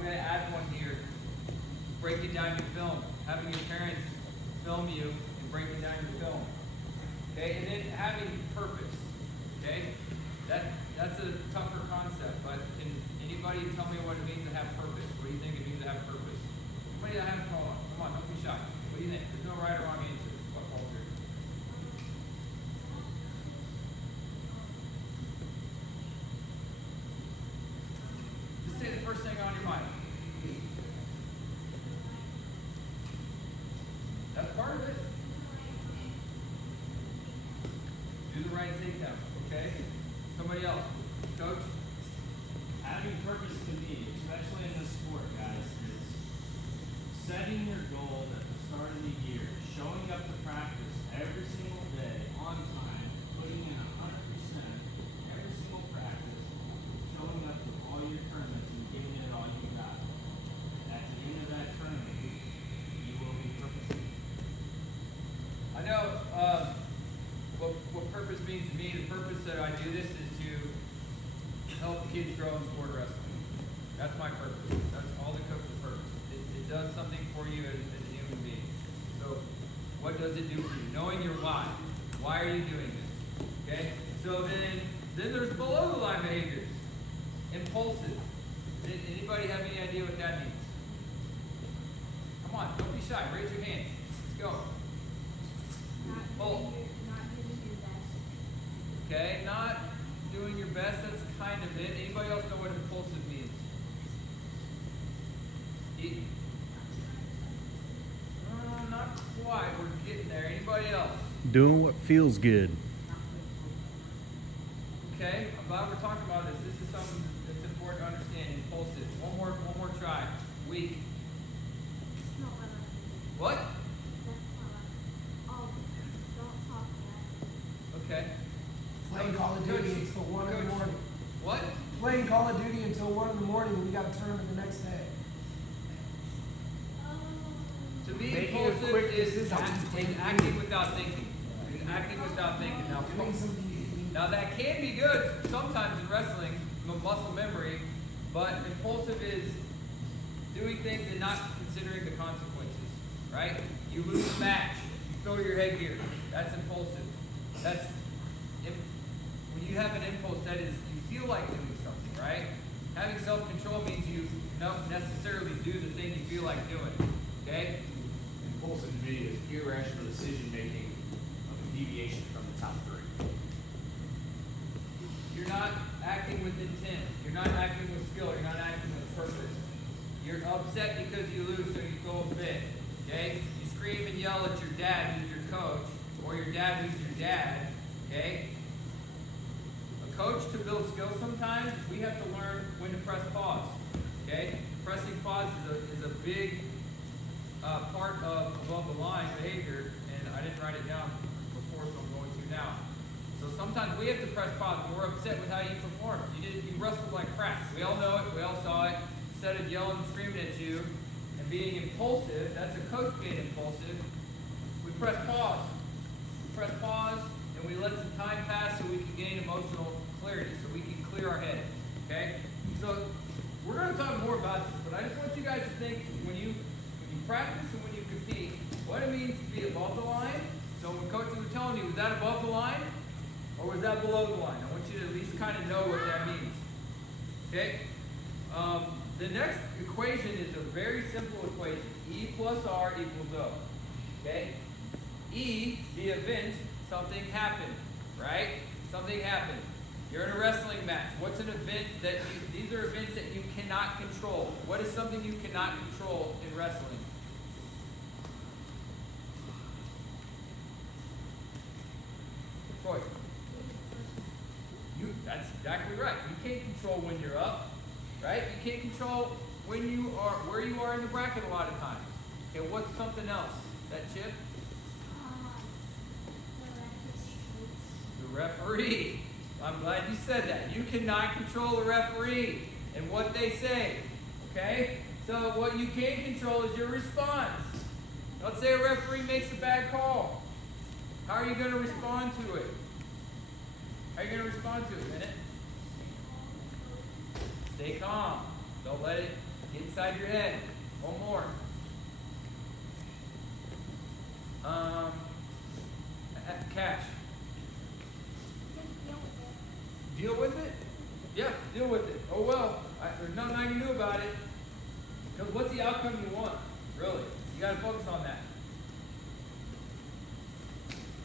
I'm going to add one here. Breaking down your film. Having your parents film you and breaking down your film. Okay, and then having purpose. Okay, that's a tougher concept, but can anybody tell me what it means to have purpose? What do you think it means to have purpose? Anybody that has come on, don't be shy. What do you think? There's no right or wrong answer. What falls here? Just say the first thing on your mind. That's part of it. Do the right thing now, okay? Somebody else. Coach? Having purpose to me, especially in this sport, guys, is setting your goals at the start of the year, showing up to practice every single day, on time, putting in 100% every single practice, showing up to all your tournaments and giving it all you got. At the end of that tournament, you will be purposeful. I know what purpose means to me. The purpose that I do this is to help kids grow in sport wrestling. That's my purpose. That's all the coach's purpose. It does something for you as a human being. So what does it do for you? Knowing your why. Why are you doing this? Okay? So then there's below the line behaviors. Impulsive. Anybody have any idea what that means? Come on, don't be shy. Raise your hands. Let's go. Okay, not doing your best, that's kind of it. Anybody else know what impulsive means? Not quite, we're getting there. Anybody else? Doing what feels good. Okay, I'm glad we're talking about this. This is something that's important to understand. Impulsive. One more try. Weak. What? Okay. Playing Call of Duty until 1 in the morning. What? Playing Call of Duty until 1 in the morning and we got a tournament the next day. To be Making a impulsive quick is decision. acting without thinking. It's acting without thinking. Doing something Now that can be good sometimes in wrestling, muscle memory, but impulsive is doing things and not considering the consequences, right? You lose a match, you throw your headgear. That's impulsive. When you have an impulse, that is, you feel like doing something, right? Having self-control means you don't necessarily do the thing you feel like doing, okay? Impulsive to me is irrational decision making of a deviation from the top three. You're not acting with intent. You're not acting with skill. You're not acting with purpose. You're upset because you lose, so you go a fit, okay? You scream and yell at your dad, who's your coach, or your dad, who's your dad, okay? A coach, to build skill sometimes, we have to learn when to press pause, okay? Pressing pause is a big part of above the line behavior, and I didn't write it down before, so I'm going to now. So sometimes we have to press pause when we're upset with how you performed. You wrestled like crap. We all know it. We all saw it. Instead of yelling and screaming at you and being impulsive, that's a coach being impulsive, we press pause. We press pause, and we let some time pass so we can gain emotional clarity, so we can clear our head, okay? So we're going to talk more about this, but I just want you guys to think when you practice and when you compete, what it means to be above the line. So when coaches were telling you, was that above the line or was that below the line? I want you to at least kind of know what that means, okay? The next equation is a very simple equation. E plus R equals O, okay? E, the event, something happened, right? Something happened. You're in a wrestling match. What's an event that these are events that you cannot control. What is something you cannot control in wrestling? Troy. That's exactly right. You can't control when you're up, right? You can't control when you are, where you are in the bracket a lot of times. Okay, what's something else? That chip? The referee. I'm glad you said that. You cannot control the referee and what they say, okay? So what you can control is your response. Let's say a referee makes a bad call. How are you going to respond to it? How are you going to respond to it, Bennett? Stay calm. Don't let it Get inside your head. One more. Cash. Deal with it? Yeah, deal with it. Oh well, there's nothing I can do about it. Because what's the outcome you want? Really? You got to focus on that.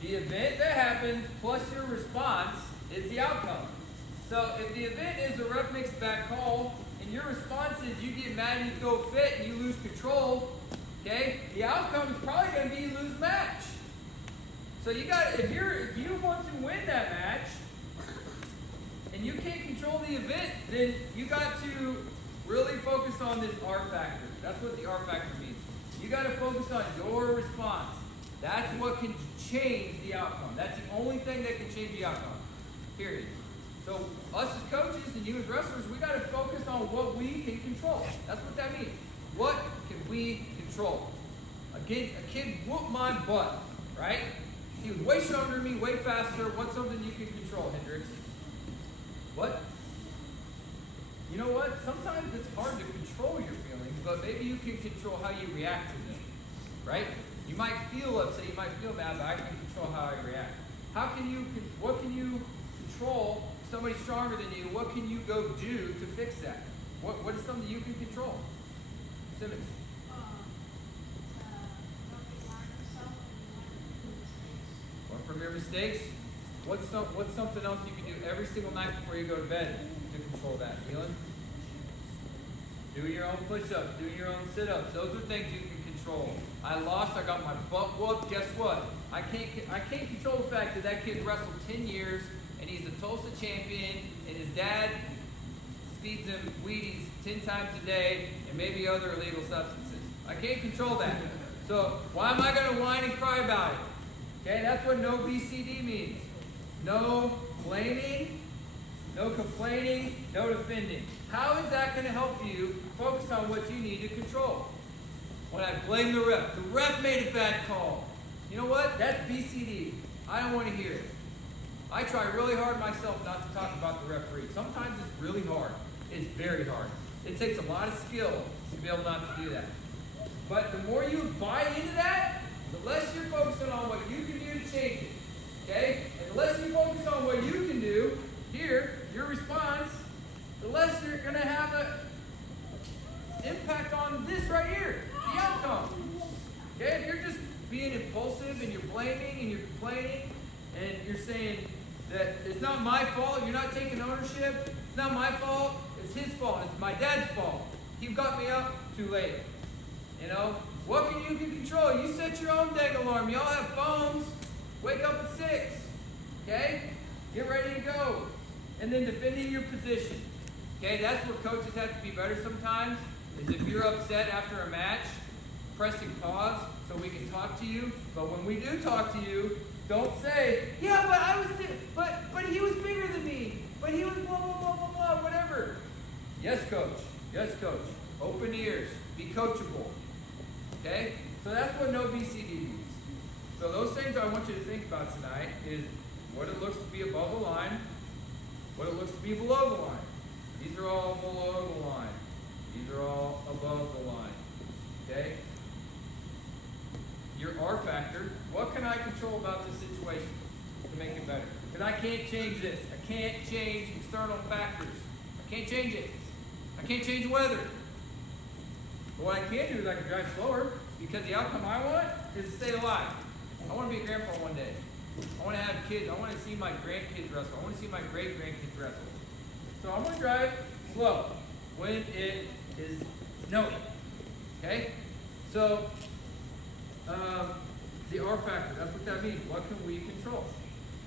The event that happens plus your response is the outcome. So if the event is the ref makes a bad call, and your response is you get mad and you throw a fit and you lose control, okay, the outcome is probably going to be you lose match. So you got, if you want to win that match, and you can't control the event, then you got to really focus on this R factor. That's what the R factor means. You got to focus on your response. That's what can change the outcome. That's the only thing that can change the outcome. Period. So us as coaches and you as wrestlers, we got to focus on what we can control. That's what that means. What can we control? A kid whooped my butt, right? He was way stronger than me, way faster. What's something you can control, Hendrix? What? You know what? Sometimes it's hard to control your feelings, but maybe you can control how you react to them, right? You might feel upset, you might feel mad, but I can control how I react. What can you control? Somebody stronger than you, what can you go do to fix that? What is something you can control? Simmons. Learn from your mistakes. What's something else you can do every single night before you go to bed to control that? Elon? Do your own push-ups, do your own sit-ups. Those are things you can control. I lost, I got my butt whooped. Guess what? I can't control the fact that that kid wrestled 10 years and he's a Tulsa champion and his dad feeds him Wheaties 10 times a day and maybe other illegal substances. I can't control that. So why am I going to whine and cry about it? Okay, that's what no BCD means. No blaming, no complaining, no defending. How is that going to help you focus on what you need to control? When I blame the ref made a bad call. You know what? That's BCD. I don't want to hear it. I try really hard myself not to talk about the referee. Sometimes it's really hard. It's very hard. It takes a lot of skill to be able not to do that. But the more you buy into that, the less you're focusing on what you can do to change it. Okay? And the less you focus on what you can do, here, your response, the less you're going to have an impact on this right here, the outcome. Okay? If you're just being impulsive and you're blaming and you're complaining and you're saying that it's not my fault, you're not taking ownership, it's not my fault, it's his fault, it's my dad's fault. He got me up too late. You know? What can you control? You set your own dang alarm. Y'all have phones. Wake up at 6. Okay? Get ready to go. And then defending your position. Okay? That's where coaches have to be better sometimes. Is if you're upset after a match, pressing pause so we can talk to you. But when we do talk to you, don't say, yeah, but he was bigger than me. But he was blah, blah, blah, blah, blah, whatever. Yes, coach. Yes, coach. Open ears. Be coachable. Okay? So that's what no BCD means. So those things I want you to think about tonight is what it looks to be above the line, what it looks to be below the line. These are all below the line. These are all above the line. Okay? Your R factor, what can I control about this situation to make it better? Because I can't change this. I can't change external factors. I can't change it. I can't change weather. But what I can do is I can drive slower because the outcome I want is to stay alive. I want to be a grandpa one day. I want to have kids. I want to see my grandkids wrestle. I want to see my great-grandkids wrestle. So I'm going to drive slow when it is snowy. Okay? So, the R factor, that's what that means. What can we control?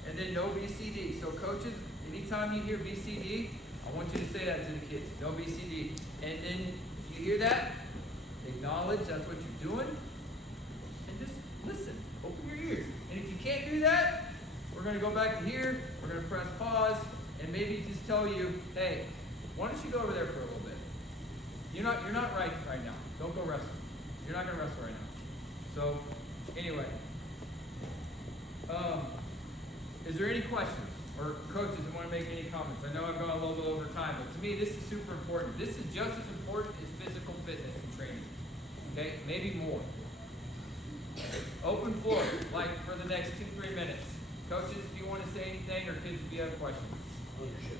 And then no BCD. So coaches, anytime you hear BCD, I want you to say that to the kids. No BCD. And then you hear that, acknowledge that's what you're doing, and just listen. Open your ears. And if you can't do that, we're going to go back to here. We're going to press pause and maybe just tell you, hey, why don't you go over there for a little bit? You're not right now. Don't go wrestle. You're not going to wrestle right now. So anyway, is there any questions or coaches that want to make any comments? I know I've gone a little bit over time, but to me this is super important. This is just as important as physical fitness and training. Okay, maybe more. Open floor, like for the next 2-3 minutes. Coaches, if you want to say anything, or kids, if you have questions. Leadership.